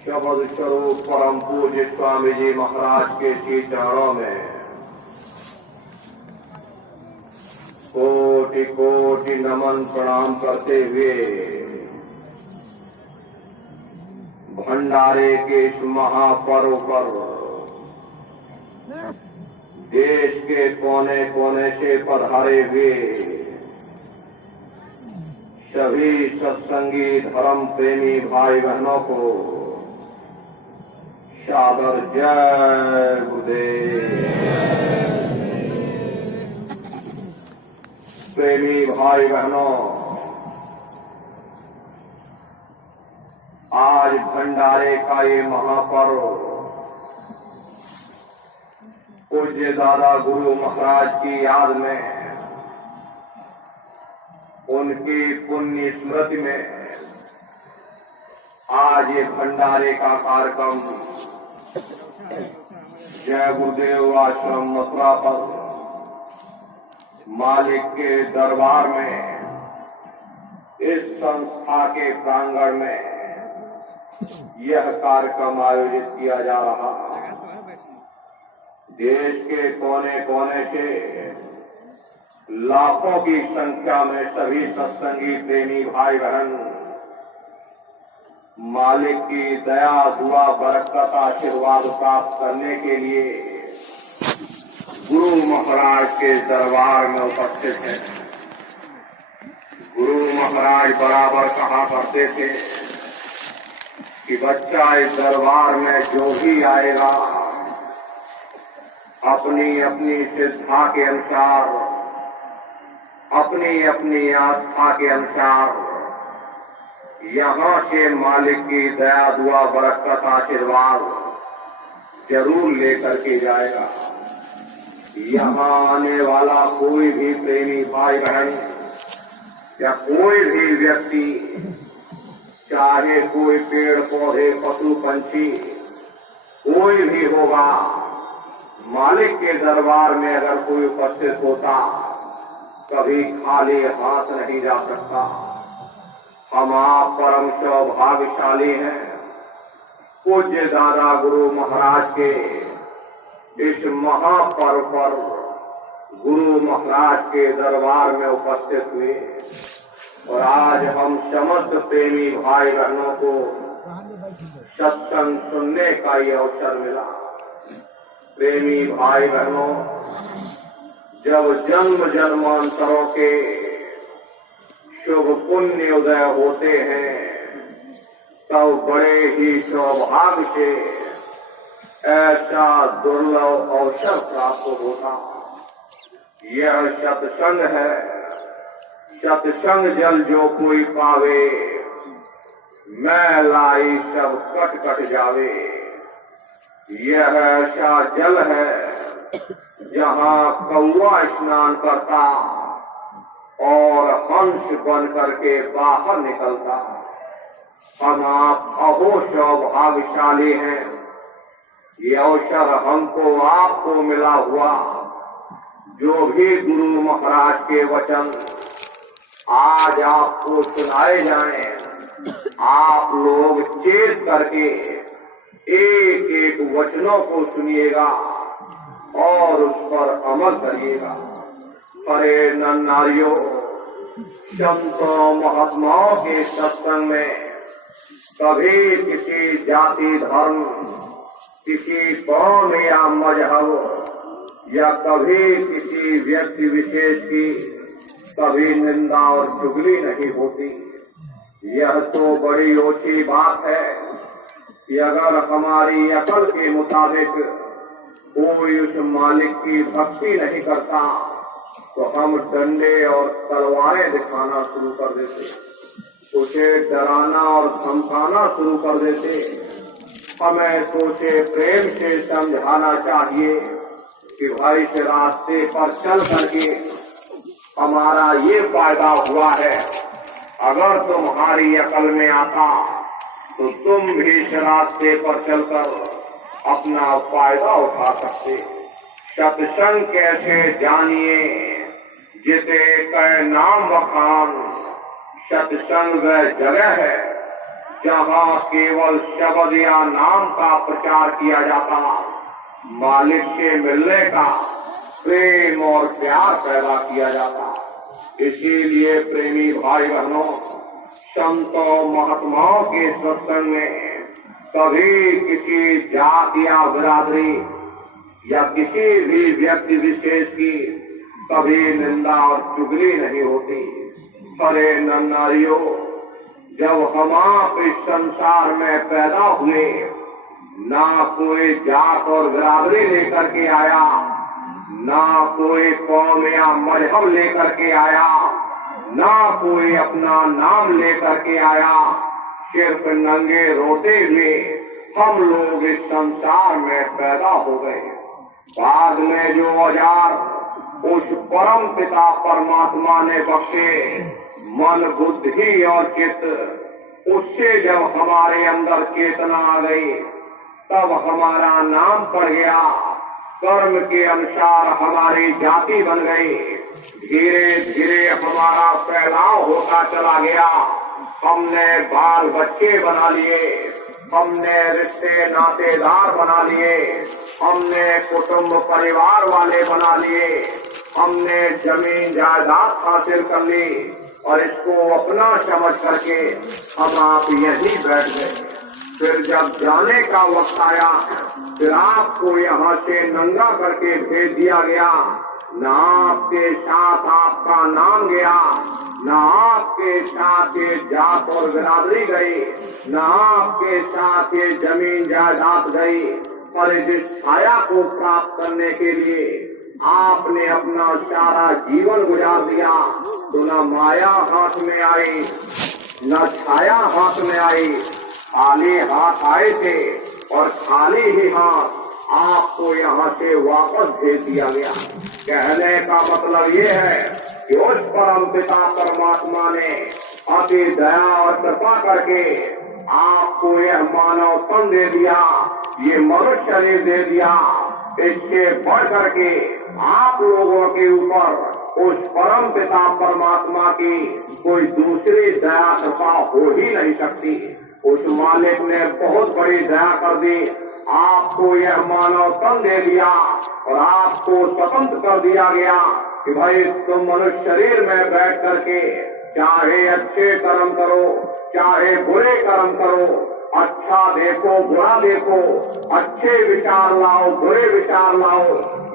शब्द स्वरूप परम पूज्य स्वामी जी महाराज के श्री चरणों में कोटि कोटि नमन प्रणाम करते हुए भंडारे के इस महापर्व पर देश के कोने कोने से पधारे हुए सभी सत्संगी धर्म प्रेमी भाई बहनों को सादर जय गुरुदेव। प्रेमी भाई बहनों, आज भंडारे का ये महापर्व पूज्य दादा गुरु महाराज की याद में, उनकी पुण्य स्मृति में आज ये भंडारे का कार्यक्रम जय गुरुदेव आश्रम मथुरा पर मालिक के दरबार में इस संस्था के प्रांगण में यह कार्यक्रम आयोजित किया जा रहा है। देश के कोने कोने से लाखों की संख्या में सभी सत्संगी प्रेमी भाई बहन मालिक की दया दुआ बरकत आशीर्वाद प्राप्त करने के लिए गुरु महाराज के दरबार में उपस्थित हैं। गुरु महाराज बराबर कहा करते थे कि बच्चा इस दरबार में जो भी आएगा अपनी अपनी श्रद्धा के अनुसार, अपनी अपनी आस्था के अनुसार यहाँ से मालिक की दया दुआ बरकत आशीर्वाद जरूर लेकर के जाएगा। यहाँ आने वाला कोई भी प्रेमी भाई बहन या कोई भी व्यक्ति, चाहे कोई पेड़ पौधे पशु पंछी कोई भी होगा, मालिक के दरबार में अगर कोई उपस्थित होता कभी खाली हाथ नहीं जा सकता। हम आप परम सौभाग्यशाली हैं पूज्य दादा गुरु महाराज के इस महापर्व पर गुरु महाराज के दरबार में उपस्थित हुए और आज हम समस्त प्रेमी भाई बहनों को सत्संग सुनने का ये अवसर मिला। प्रेमी भाई बहनों, जब जन्म जन्मांतरों के शुभ पुण्य उदय होते हैं तब बड़े ही सौभाग्य से ऐसा दुर्लभ अवसर प्राप्त होता। यह सत्संग है। सत्संग जल जो कोई पावे, मैं लाई सब कट कट जावे। यह ऐसा जल है जहाँ कौवा स्नान करता और हंस बन करके बाहर निकलता। हम आप अहो सौभाग्यशाली हैं। ये अवसर हमको आपको मिला हुआ। जो भी गुरु महाराज के वचन आज आपको सुनाए जाएं, आप लोग चेत करके एक एक वचनों को सुनिएगा और उस पर अमल करिएगा। अरे नर नारियों, संतों महात्माओं के सत्संग में कभी किसी जाति धर्म, किसी कौम या मजहब या कभी किसी व्यक्ति विशेष की कभी निंदा और चुगली नहीं होती। यह तो बड़ी ऊंची बात है कि अगर हमारी अकल के मुताबिक कोई उस मालिक की भक्ति नहीं करता तो हम डंडे और तलवारें दिखाना शुरू कर देते, उसे डराना और धमकाना शुरू कर देते। हमें सोचे प्रेम से समझाना चाहिए कि भाई इस रास्ते पर चल करके हमारा ये फायदा हुआ है। अगर तुम्हारी अकल में आता तो तुम भी इस रास्ते पर चलकर अपना फायदा उठा सकते। सत्संग कैसे जानिए जिते कै नाम बखान, सत्संग वह जगह है जहाँ केवल शब्द या नाम का प्रचार किया जाता, मालिक से मिलने का प्रेम और प्यार पैदा किया जाता। इसीलिए प्रेमी भाई बहनों, संतों महात्माओं के सत्संग में कभी किसी जात या बिरादरी या किसी भी व्यक्ति विशेष की कभी निंदा और चुगली नहीं होती। अरे नन्नारियों, जब हम आप इस संसार में पैदा हुए, ना कोई जात और बिरादरी लेकर के आया, ना कोई कौम या मजहब लेकर के आया, ना कोई अपना नाम लेकर के आया। सिर्फ नंगे रोते हुए हम लोग इस संसार में पैदा हो गए। बाद में जो औजार उस परम पिता परमात्मा ने बख्शे, मन बुद्धि और चित्त, उससे जब हमारे अंदर चेतना आ गई, तब हमारा नाम पड़ गया, कर्म के अनुसार हमारी जाति बन गई। धीरे धीरे हमारा फैलाव होता चला गया। हमने बाल बच्चे बना लिए, हमने रिश्ते नातेदार बना लिए, हमने कुटुंब परिवार वाले बना लिए, हमने जमीन जायदाद हासिल कर ली और इसको अपना समझ करके हम आप यहीं बैठ गए। फिर जब जाने का वक्त आया, फिर आपको यहाँ से नंगा करके भेज दिया गया। ना आपके साथ आपका नाम गया, ना आपके साथ ये जात और बिरादरी गई, ना आपके साथ ये जमीन जायदाद गई। पर इस छाया को प्राप्त करने के लिए आपने अपना सारा जीवन गुजार दिया। तो न माया हाथ में आई, न छाया हाथ में आई, खाली हाथ आए थे और खाली ही हाथ आपको यहाँ से वापस भेज दिया गया। कहने का मतलब ये है कि उस परम पिता परमात्मा ने अति दया और कृपा करके आपको यह मानव तन दे दिया, ये मनुष्य शरीर दे दिया। इससे बढ़ करके आप लोगों के ऊपर उस परम पिता परमात्मा की कोई दूसरी दया कृपा हो ही नहीं सकती। उस मालिक ने बहुत बड़ी दया कर दी, आपको यह मानव तन दे दिया और आपको स्वतंत्र कर दिया गया कि भाई तुम मनुष्य शरीर में बैठ करके चाहे अच्छे कर्म करो, चाहे बुरे कर्म करो, अच्छा देखो बुरा देखो, अच्छे विचार लाओ बुरे विचार लाओ,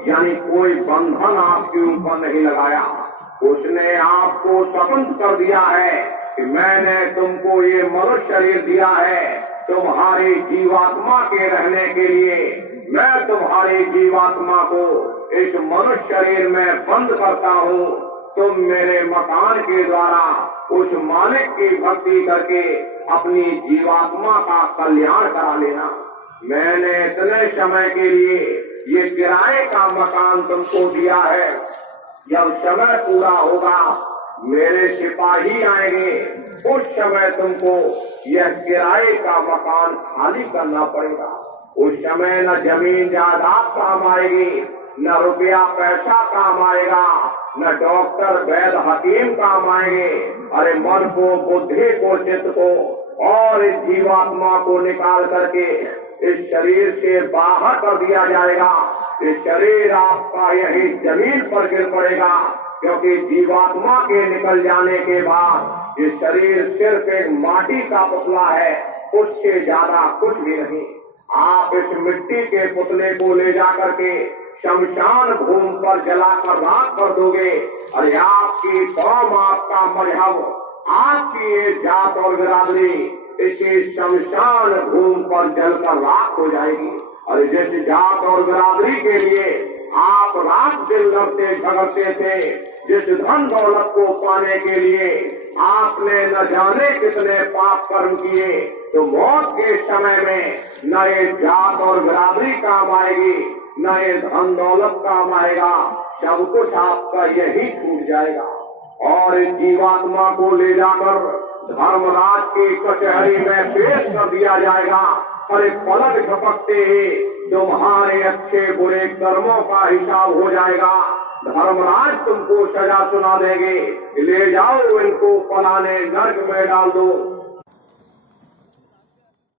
यानी कोई बंधन आपके ऊपर नहीं लगाया। उसने आपको स्वतंत्र कर दिया है कि मैंने तुमको ये मनुष्य शरीर दिया है तुम्हारी जीवात्मा के रहने के लिए। मैं तुम्हारी जीवात्मा को इस मनुष्य शरीर में बंद करता हूँ। तुम मेरे मकान के द्वारा उस मालिक की भक्ति करके अपनी जीवात्मा का कल्याण करा लेना। मैंने इतने समय के लिए ये किराए का मकान तुमको दिया है। जब समय पूरा होगा मेरे सिपाही आएंगे, उस समय तुमको यह किराए का मकान खाली करना पड़ेगा। उस समय न जमीन जायदाद काम आएगी, न रुपया पैसा काम आएगा, न डॉक्टर वैद्य हकीम काम आएंगे। अरे मन को, बुद्धि को, चित्त को और इस जीवात्मा को निकाल करके इस शरीर से बाहर कर दिया जाएगा। इस शरीर आपका यही जमीन पर गिर पड़ेगा, क्योंकि जीवात्मा के निकल जाने के बाद ये शरीर सिर्फ एक माटी का पुतला है, उससे ज्यादा कुछ भी नहीं। आप इस मिट्टी के पुतले को ले जा करके शमशान भूमि पर जलाकर राख कर दोगे। अरे आपकी कौम, आपका मजहब, आपकी ये जात और बिरादरी इसी शमशान भूमि पर जलकर राख हो जाएगी। और जिस जात और बिरादरी के लिए आप रात दिन लड़ते झगड़ते थे, जिस धन दौलत को पाने के लिए आपने न जाने कितने पाप कर्म किए, तो मौत के समय में न ये जात और बिरादरी काम आएगी, न ये धन दौलत काम आएगा। सब कुछ आपका यही छूट जाएगा। और इस जीवात्मा को ले जाकर धर्मराज की कचहरी में पेश कर दिया जाएगा। अरे पलक झपकते ही तुम्हारे अच्छे बुरे कर्मों का हिसाब हो जाएगा। धर्मराज तुमको सजा सुना देंगे, ले जाओ इनको फलाने नर्क में डाल दो।